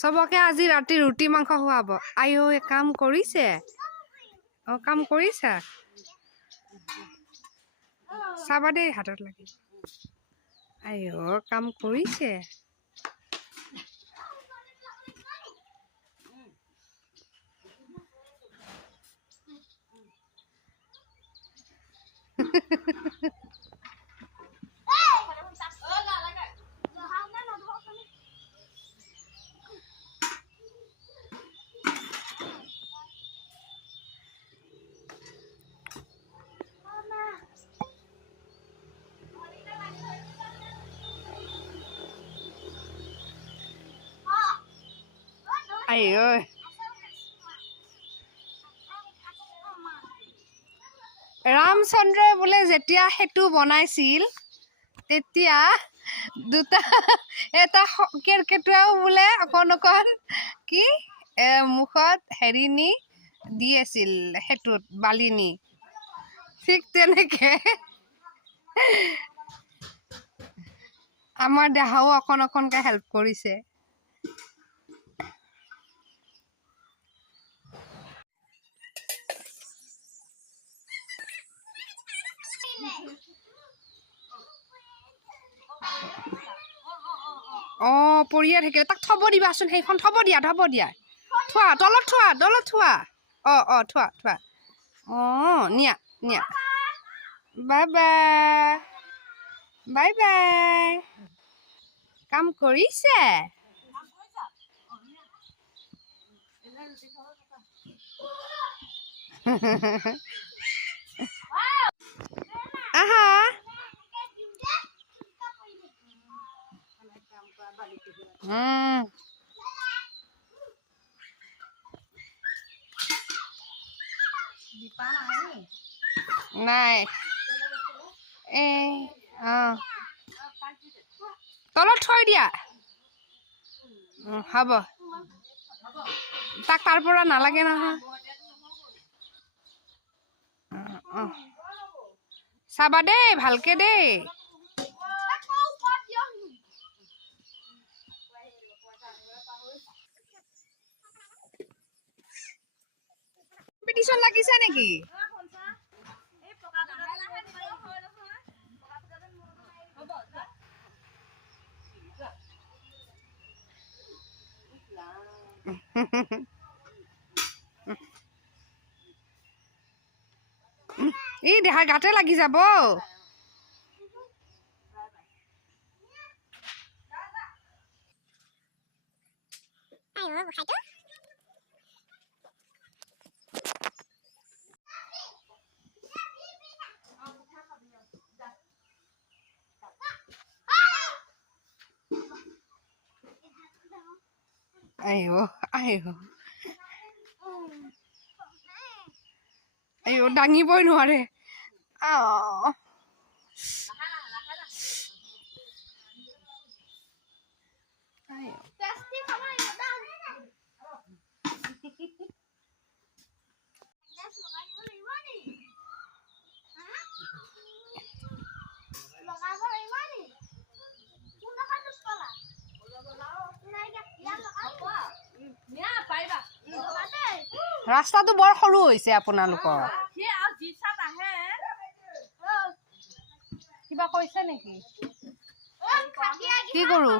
চবকে আজি ৰাতি ৰুটি মাংস খুৱাব। আইও কাম কৰিছে। কাম কৰিছা? চাবা দেই হাতত লাগি। আইও কাম কৰিছে। আইও ৰামচন্দ্ৰই বোলে যেতিয়া সেতু বনাইছিল তেতিয়া দুটা এটা কেৰকেটুৱাও বোলে অকণ কি মুখত হেৰি নি দি আছিল সেতুত বালি নি ঠিক তেনেকে আমাৰ দেহাও অকণকে হেল্প কৰিছে। পৰিয়ে থাকিলে তাক থব দিবাচোন, সেইখন থব দিয়া থোৱা তলত থোৱা থোৱা থোৱা নিয়া বাই বাই কাম কৰিছে। আহা নাই তলত থৈ দিয়া। হ'ব তাক তাৰ পৰা নালাগে নহয়। চাবা দেই ভালকে দেই। কম্পিটিশন লাগিছে নেকি? এই দেহা গাতে লাগি যাব। আইও দাঙিবই নোৱাৰে। ৰাস্তাটো বৰ সৰু হৈছে আপোনালোকৰ। কিবা কৈছে নেকি? কি কৰো?